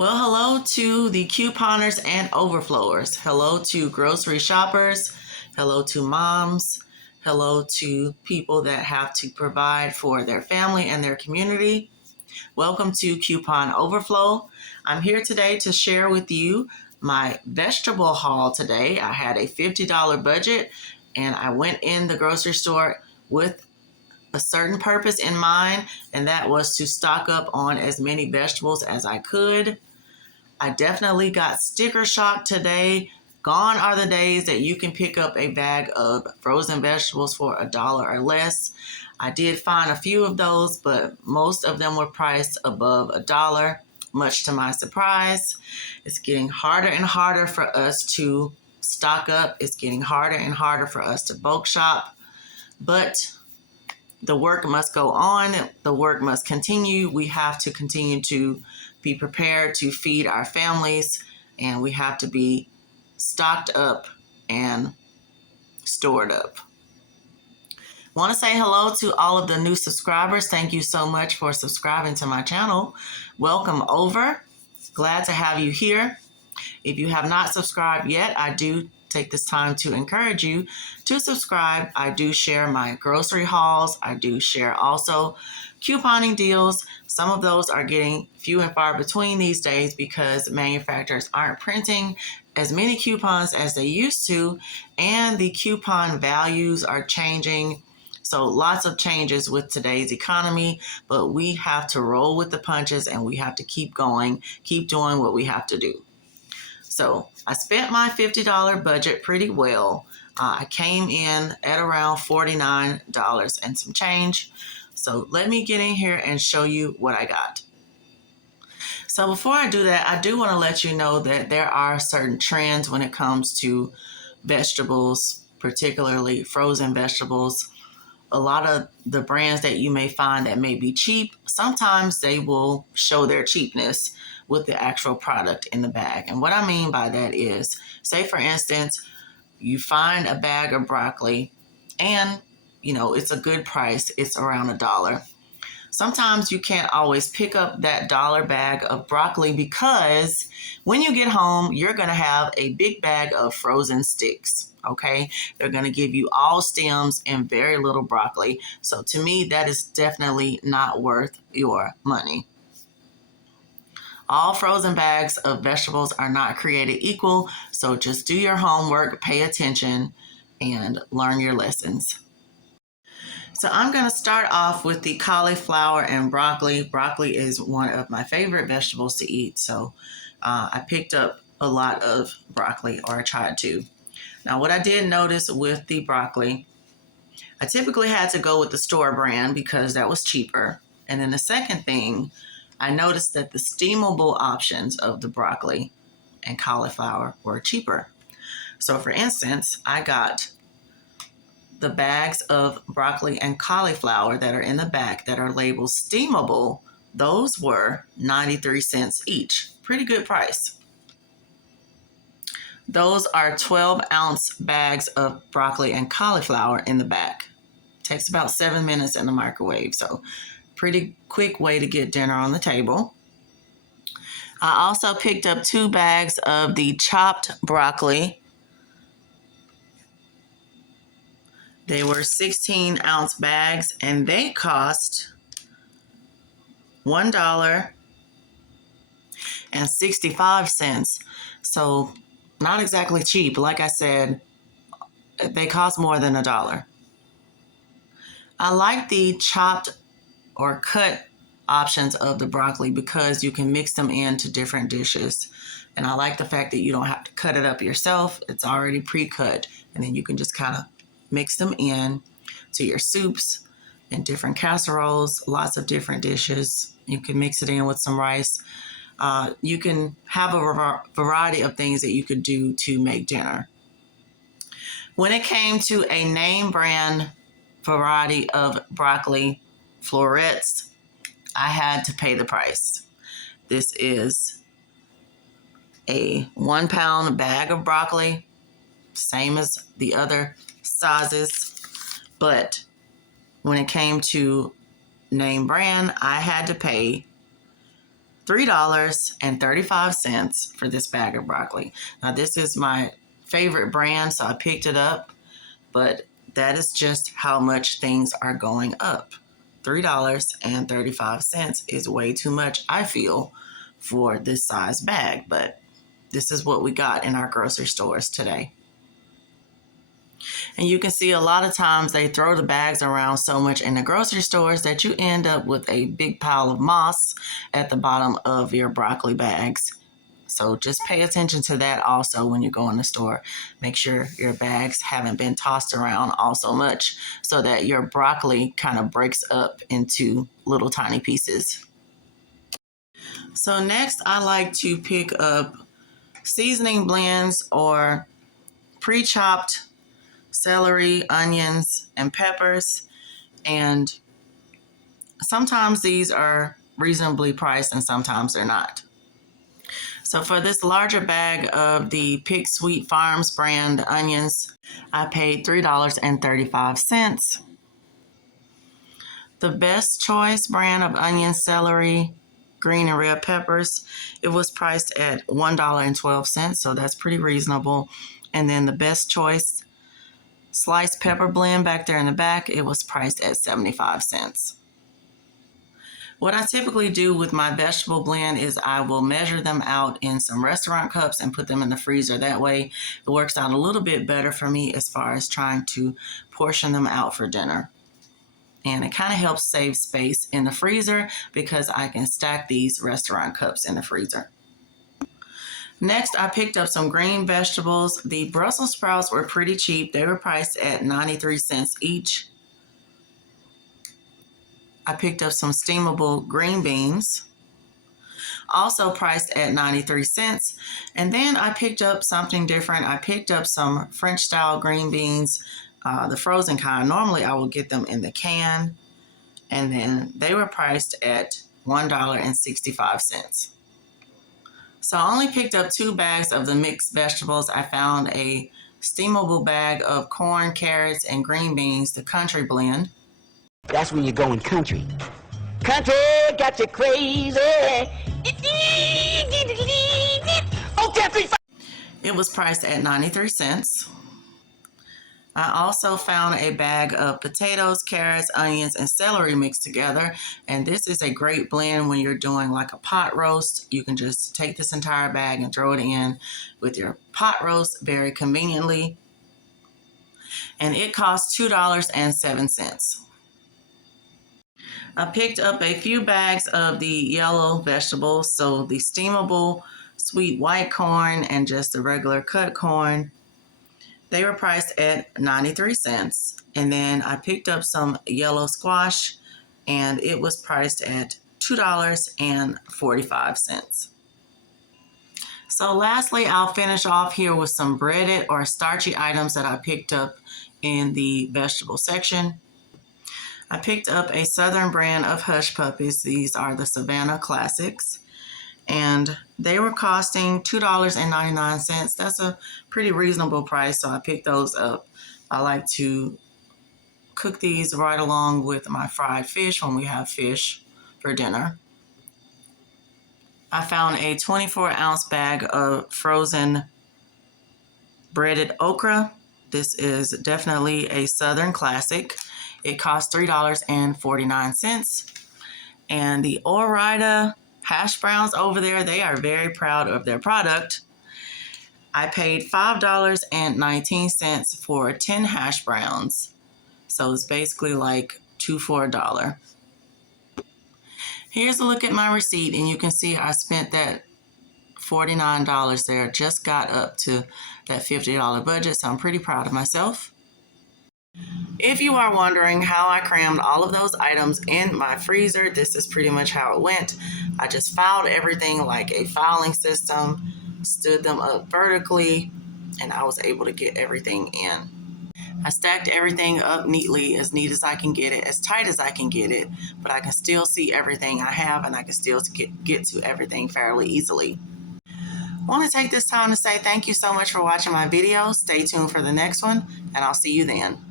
Well, hello to the couponers and overflowers. Hello to grocery shoppers. Hello to moms. Hello to people that have to provide for their family and their community. Welcome to Coupon Overflow. I'm here today to share with you my vegetable haul today. I had a $50 budget and I went in the grocery store with a certain purpose in mind, and that was to stock up on as many vegetables as I could. I definitely got sticker shock today. Gone are the days that you can pick up a bag of frozen vegetables for $1 or less. I did find a few of those, but most of them were priced above $1, much to my surprise. It's getting harder and harder for us to stock up. It's getting harder and harder for us to bulk shop, but the work must go on. The work must continue. We have to continue to be prepared to feed our families, and we have to be stocked up and stored up. Want to say hello to all of the new subscribers. Thank you so much for subscribing to my channel. Welcome over. Glad to have you here. If you have not subscribed yet, I do take this time to encourage you to subscribe. I do share my grocery hauls. I do share also couponing deals. Some of those are getting few and far between these days because manufacturers aren't printing as many coupons as they used to, and the coupon values are changing. So lots of changes with today's economy, but we have to roll with the punches and we have to keep going, keep doing what we have to do. So I spent my $50 budget pretty well. I came in at around $49 and some change. So let me get in here and show you what I got. So before I do that, I do want to let you know that there are certain trends when it comes to vegetables, particularly frozen vegetables. A lot of the brands that you may find that may be cheap, sometimes they will show their cheapness with the actual product in the bag. And what I mean by that is, say for instance, you find a bag of broccoli and it's a good price. It's around $1. Sometimes you can't always pick up that dollar bag of broccoli because when you get home, you're going to have a big bag of frozen sticks. Okay, they're going to give you all stems and very little broccoli. So to me, that is definitely not worth your money. All frozen bags of vegetables are not created equal, so just do your homework, pay attention, and learn your lessons. So I'm going to start off with the cauliflower and broccoli. Broccoli is one of my favorite vegetables to eat, so I picked up a lot of broccoli, or I tried to. Now, what I did notice with the broccoli, I typically had to go with the store brand because that was cheaper. And then the second thing, I noticed that the steamable options of the broccoli and cauliflower were cheaper. So for instance, I got the bags of broccoli and cauliflower that are in the back that are labeled steamable. Those were 93 cents each. Pretty good price. Those are 12-ounce bags of broccoli and cauliflower in the back. Takes about 7 minutes in the microwave, so pretty quick way to get dinner on the table. I also picked up 2 bags of the chopped broccoli. They were 16-ounce bags, and they cost $1.65. So not exactly cheap. Like I said, they cost more than $1. I like the chopped or cut options of the broccoli because you can mix them into different dishes. And I like the fact that you don't have to cut it up yourself. It's already pre-cut. And then you can just kind of mix them in to your soups and different casseroles, lots of different dishes. You can mix it in with some rice. You can have a variety of things that you could do to make dinner. When it came to a name brand variety of broccoli, florets, I had to pay the price. This is a 1-pound bag of broccoli, same as the other sizes, but when it came to name brand, I had to pay $3.35 for this bag of broccoli. Now, this is my favorite brand, so I picked it up, but that is just how much things are going up. $3.35 is way too much, I feel, for this size bag, but this is what we got in our grocery stores today. And you can see a lot of times they throw the bags around so much in the grocery stores that you end up with a big pile of moss at the bottom of your broccoli bags. So just pay attention to that also when you go in the store. Make sure your bags haven't been tossed around all so much so that your broccoli kind of breaks up into little tiny pieces. So next, I like to pick up seasoning blends or pre-chopped celery, onions, and peppers. And sometimes these are reasonably priced and sometimes they're not. So for this larger bag of the Pick Sweet Farms brand onions, I paid $3.35. The Best Choice brand of onion, celery, green and red peppers, it was priced at $1.12, so that's pretty reasonable. And then the Best Choice sliced pepper blend back there in the back, it was priced at 75 cents. What I typically do with my vegetable blend is I will measure them out in some restaurant cups and put them in the freezer. That way it works out a little bit better for me as far as trying to portion them out for dinner. And it kind of helps save space in the freezer because I can stack these restaurant cups in the freezer. Next, I picked up some green vegetables. The Brussels sprouts were pretty cheap. They were priced at 93 cents each. I picked up some steamable green beans, also priced at 93 cents. And then I picked up something different. I picked up some French style green beans, the frozen kind. Normally I will get them in the can, and then they were priced at $1.65. So I only picked up 2 bags of the mixed vegetables. I found a steamable bag of corn, carrots, and green beans, the country blend. That's when you're going country. Country got you crazy. Oh, country. It was priced at 93 cents. I also found a bag of potatoes, carrots, onions, and celery mixed together. And this is a great blend when you're doing like a pot roast. You can just take this entire bag and throw it in with your pot roast very conveniently. And it costs $2.07. I picked up a few bags of the yellow vegetables, so the steamable sweet white corn and just the regular cut corn. They were priced at 93 cents. And then I picked up some yellow squash, and it was priced at $2.45. So lastly, I'll finish off here with some breaded or starchy items that I picked up in the vegetable section. I picked up a Southern brand of hush puppies. These are the Savannah Classics. And they were costing $2.99. That's a pretty reasonable price, so I picked those up. I like to cook these right along with my fried fish when we have fish for dinner. I found a 24-ounce bag of frozen breaded okra. This is definitely a Southern classic. It cost $3.49. And the Ore-Ida hash browns over there, they are very proud of their product. I paid $5.19 for 10 hash browns. So it's basically like 2 for $1. Here's a look at my receipt, and you can see I spent that $49 there. Just got up to that $50 budget, so I'm pretty proud of myself. If you are wondering how I crammed all of those items in my freezer, this is pretty much how it went. I just filed everything like a filing system, stood them up vertically, and I was able to get everything in. I stacked everything up neatly, as neat as I can get it, as tight as I can get it, but I can still see everything I have, and I can still get to everything fairly easily. I want to take this time to say thank you so much for watching my video. Stay tuned for the next one, and I'll see you then.